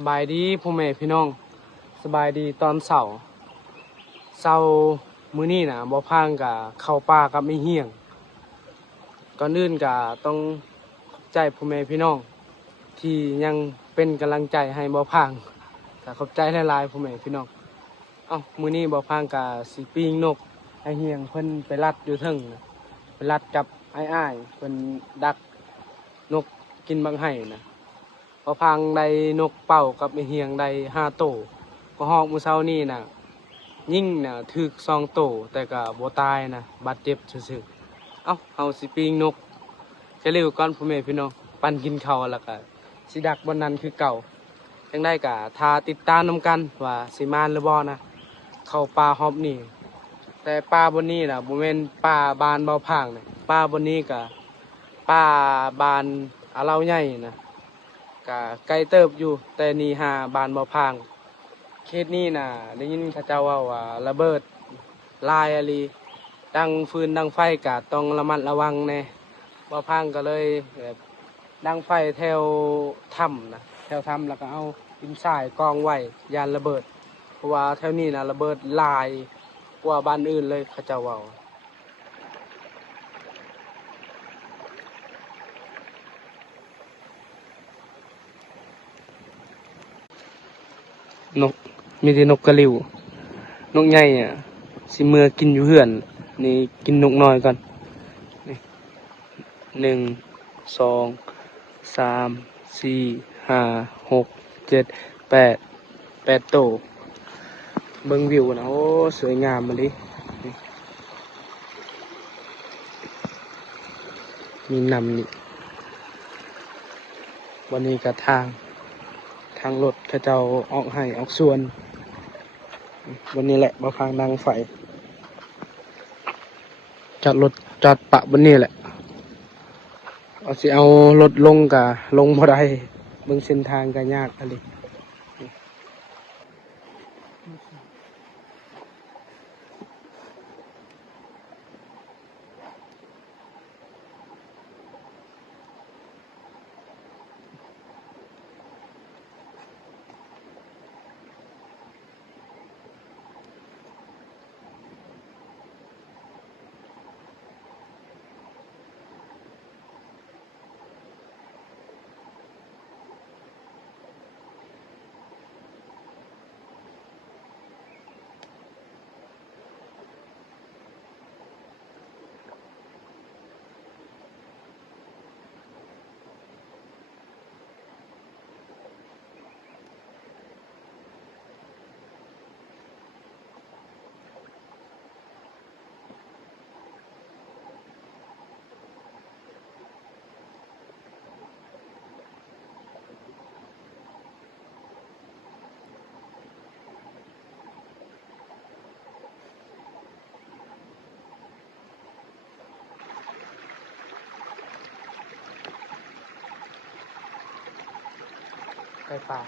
สบายดีพ่อแม่พี่น้องสบายดีตอนเช้ามื้อนี้น่ะบ่พางก็เข้าป่ากับไอ้เหี้ยงก่อนอื่นก็ต้องขอบใจพ่อแม่พี่น้องที่ยังเป็นกำลังใจให้บ่พางก็ขอบใจหลายๆพ่อแม่พี่น้องมื้อนี้บ่พางก็สิปิ้งนกไอ้เหี้ยงเพิ่นไปรัดอยู่เทิงน่ะไปรัดกับอ้ายๆเพิ่นดักนกกินบังไห้น่ะบ่พางได้นกเป่ากับไอ้เหี้ยงได้5โตก็ฮอกมื้อเช้านี้น่ะยิงน่ะถึก2โตแต่ก็บ่ตายนะบาดเจ็บซื่อๆเฮาสิปิ้งนกจะเร็วก่อนพ่อแม่พี่น้องปั่นกินข้าวแล้วก็สิดักบนนั้นคือเก่าจังได้ก็ถ้าติดตามนํกันว่าสิมานหรือบ่นะเข้าป่าฮอบนี่แต่ป่าบนนี้น่ะบ่แม่นป่าบานเบาพางนะป่าบนนี้ก็ป่าบานอาเลาใหญ่นะก็ไกลเติบอยู่แต่นี่หาบานเบาพางเขตนี้น่ะได้ยินเขาเจ้าว่าระเบิดลายอะลีดังฟืนดังไฟก็ต้องระมัดระวังแน่เบาพางก็เลยแบบดังไฟแถวถ้ำนะแถวถ้ำแล้วก็เอาดินทรายกองไว้ยานระเบิดเพราะว่าแถวนี้นะระเบิดลายกว่าบ้านอื่นเลยเขาเจ้าว่านกมีแต่นกกระหลิวนกใหญ่สิเมื่อกินอยู่เหือนนี่กินนกน้อยก่อนนี่1 2 3 4 5 6 7 8โตเบิ่งวิวนะโอ้สวยงามมาดิมีนำนี่วันนี้ก็ทางรถเขาเจ้าออกให้ออกส่วนวันนี้แหละบ่พางดังไฟจอดรถจอดปะบนนี้แหละสิเอารถลงก็ลงบ่ได้เบิ่งเส้นทางก็ยากอะลิใกล้ป่า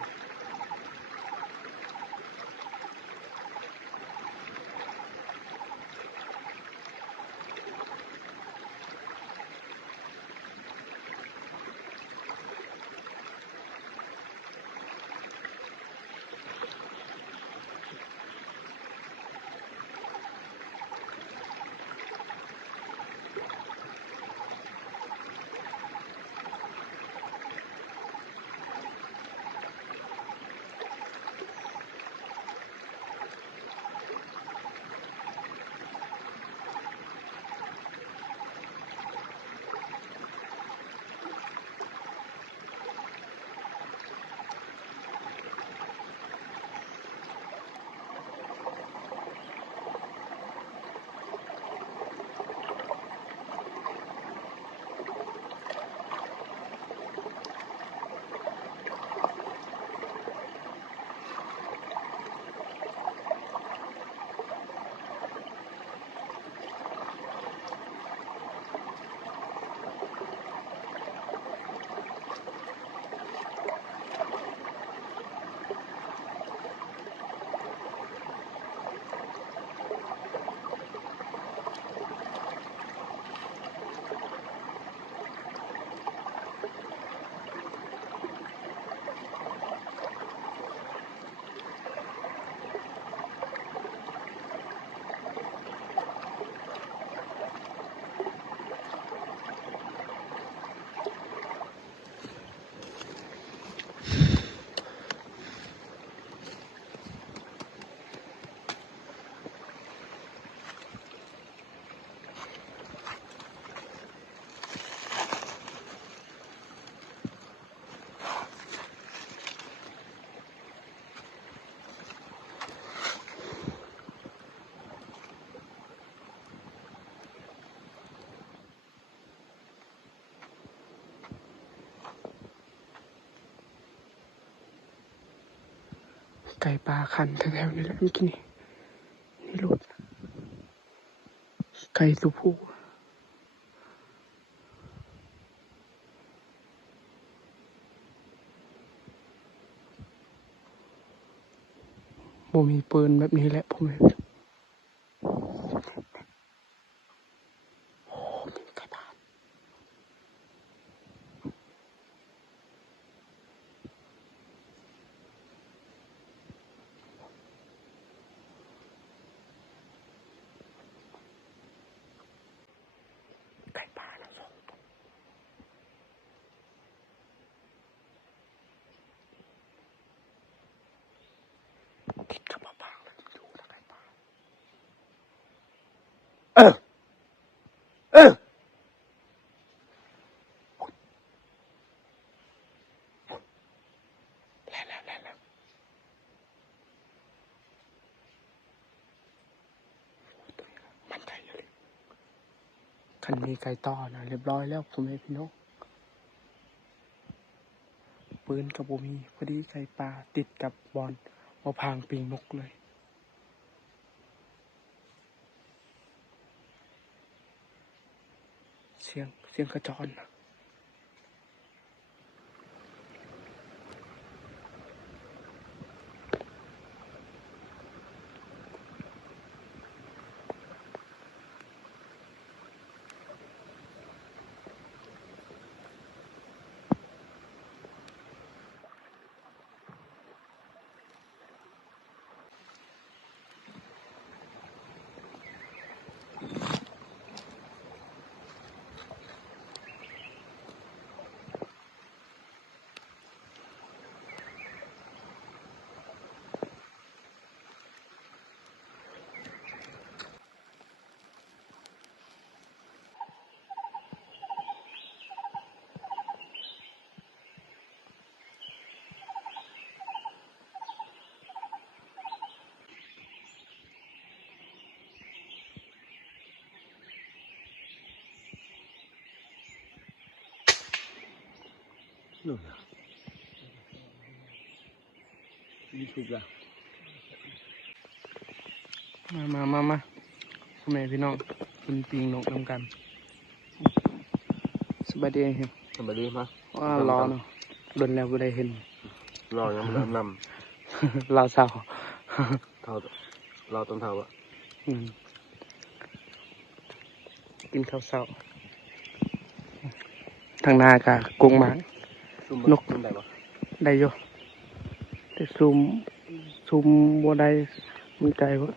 ไก่ปลาขันแถวๆนี่แหละเมื่อกี้นี่รถไก่ตัวผู้บ่มีปืนแบบนี้แหละผมเห็นโอ้มีไก่ปลาไก่ปลานะสองติดกับมะพร้าวเลยดูนะไก่ปลาเออเออแล้วมันไก่เลยคันมีไก่ต่อนะเรียบร้อยแล้วผมให้พี่น้องปืนกับบ่มีพอดีไก่ปลาติดกับบอลมาพางปิงนกเลยเสียงกระจรนะนู่นนี่ถูกแล้วมาพ่อแม่พี่น้องกินปิงนกนำกันสบายดีเห็น ทำไมดีมา ว่ารอเนาะโดนแล้วไม่ได้เห็น รอยังไม่เริ่มน เราเศร้า ำเท่าเราต้นเท่าอะ อืมกินข้าวเศร้าทางนากะกุ้งหมาก นก ซุ่มได้ปะ ได้อยู่แต่ซุ่มบ่ได้มีไก่บ่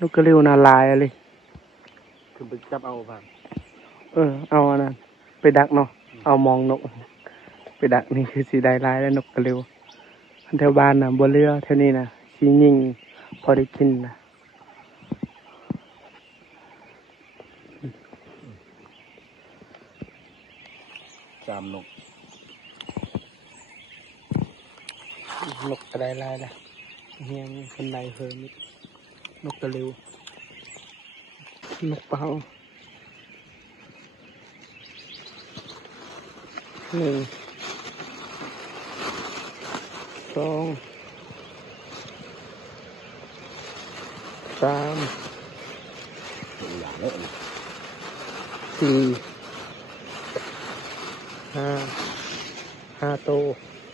นกกระเรียวนาลายอะไร คือไปจับเอาผ่าน เอาอันนั้นไปดักเนาะเอามองนกไปดักนี่คือสีได้ลายแล้วนกกระเรียวอันแถวบ้านน่ะบ่เรือแถวนี้น่ะสียิ่งพอได้กินน่ะ จามนก นกกระไดลายละเฮียงคนใดเฮิมนกกระเรียวนกเป้าหนึ่งสองสาม อย่างเลย สี่ห้าโตว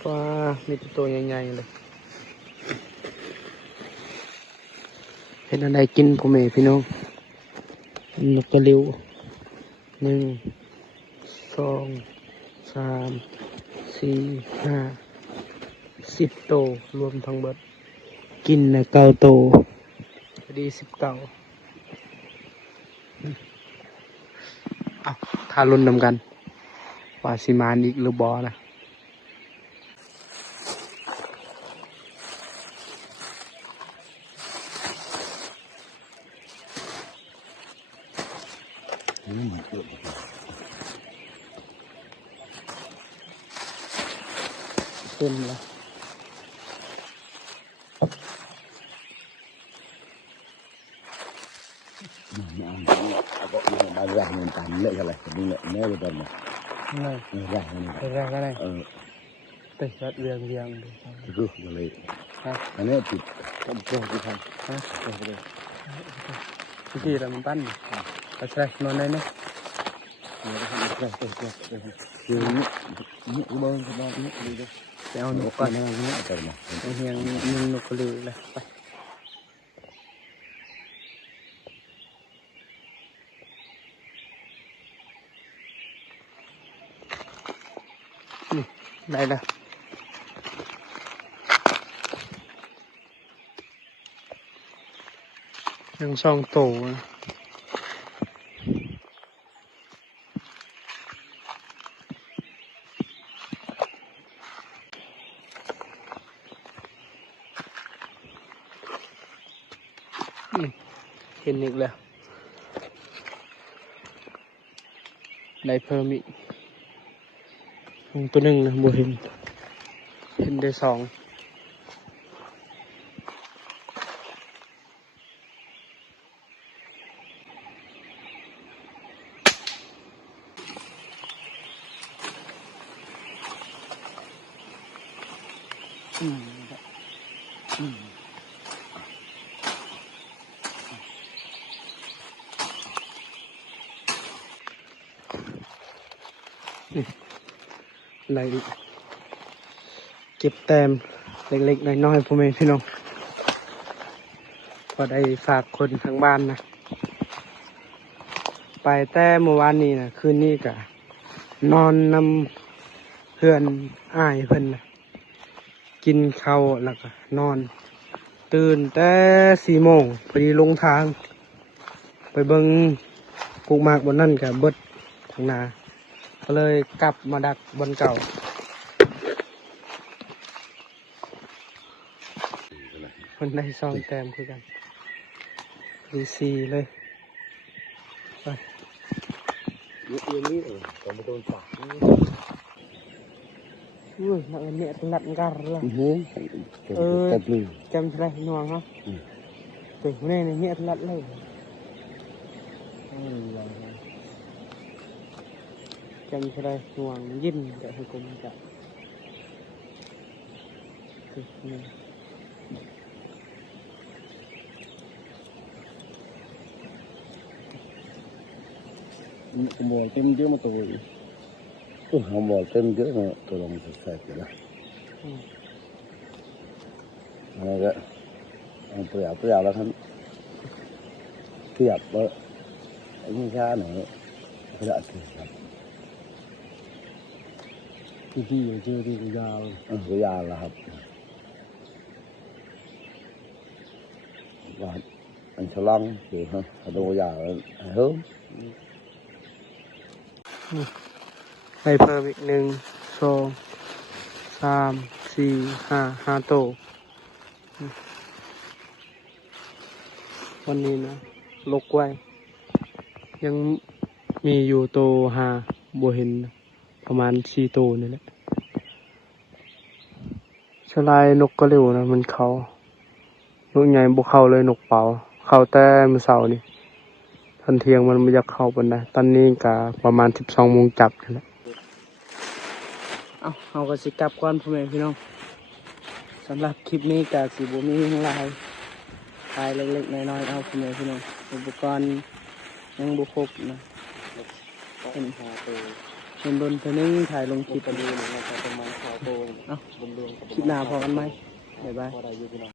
ว้ามีแต่ตัวใหญ่ๆเลยเห็นอะไรกินพ่อแม่พี่น้องนกกระเรียวหนึ่งสองสามสี่ห้า10 โตวรวมทั้งเบิดกินนะ9 โตวพอดี19เอาทารุณนำกันว่าสิมานอีกหรือบอนะ เยอะ เต็มแล้ว เอาก็มาแรงเงินตามเละอะไรนี่แหละแม่เลยตอนนี้ นี่ แรงเงิน ไปแรกก็ได้ เตะรัดเวียงเวียงดู คืออะไร ฮะ อันนี้ติดต้องเพิ่มที่ท ฮะ ำเพิ่มไปเลย ที่เรามันปั้นกระชากนอนได้ไหม คือนี่เบิ้งเขาบอกนี่ดูดิ ไปเอาน น ก ก ก่อน นี่นี่เอาไปมา เอาเฮียงยิงนกกระลือเลยไปได้ละยังช่องโตนะเห็นอีกแล้วได้เพิ่มอีกตัวหนึ่งนะบัวเห็นได้สองได้อีกเก็บแต้มเล็กๆน้อยๆพ่อแม่พี่น้องก็ได้ฝากคนทางบ้านนะไปแต่เมื่อวานนี้นะคืนนี้กะนอนนำเพื่อนอ้ายเพิ่นนะกินข้าวแล้วก็นอนตื่นแต่4 โมงพอดีลงทาง ไปเบิ่งปลูกหมากบนนั่นกับเบิดทางนาก็เลยกลับมาดักบนเก่ามันได้ซองแต้มคือกันดีซีเลยไป ยุคนี้ต้องมาโดนปาก อุ้ยนักเนี่ยตลัดกันละ ตัดเลย จำได้หน่วงครับตัวนี้เนี่ยตลัดเลยจำได้หน่วงยิ่นแต่ให้กูมันจะนี่ มวยเต็มเยอะมาตัวตัวหอมบอลเต็มเยอะมาตัวลงใส่ไปละอะไรก็เปรี้ยวแล้วครับเทียบว่าไอ้นี่ชาหน่อยกระดาษครับ ที่เจอที่ยาว ก็ยาวแล้วครับว่าอันฉลองเดี๋ยวฮะตัวยาวเฮ้ย ได้เพิ่มอีก1 2 3 4 5 โตวันนี้นะลกไว้ยังมีอยู่โต5บัวเห็นประมาณ4 โตนี่แหละชลายนกก็เร็วนะมันเขานกใหญ่บุกเข้าเลยนกเป่าเข้าแต่มื้อเช้านี่ตอนเที่ยงมันไม่อยากเข้าปานใดตอนนี้ก็ประมาณ12 โมงจับนี่แหละเอาก็สิกลับก่อนพ่อแม่พี่น้องสำหรับคลิปนี้ก็สิบ่มีหยังหลายถ่ายเล็กๆน้อยๆเอาพ่อแม่พี่น้องอุปกรณ์ยังบ่ครบนะเป็นโดนเท่านึงถ่ายลงคลิปกันดีนะครับประมาณ2 โตเอาคลิปหน้าพอกันไหมบ๊ายบาย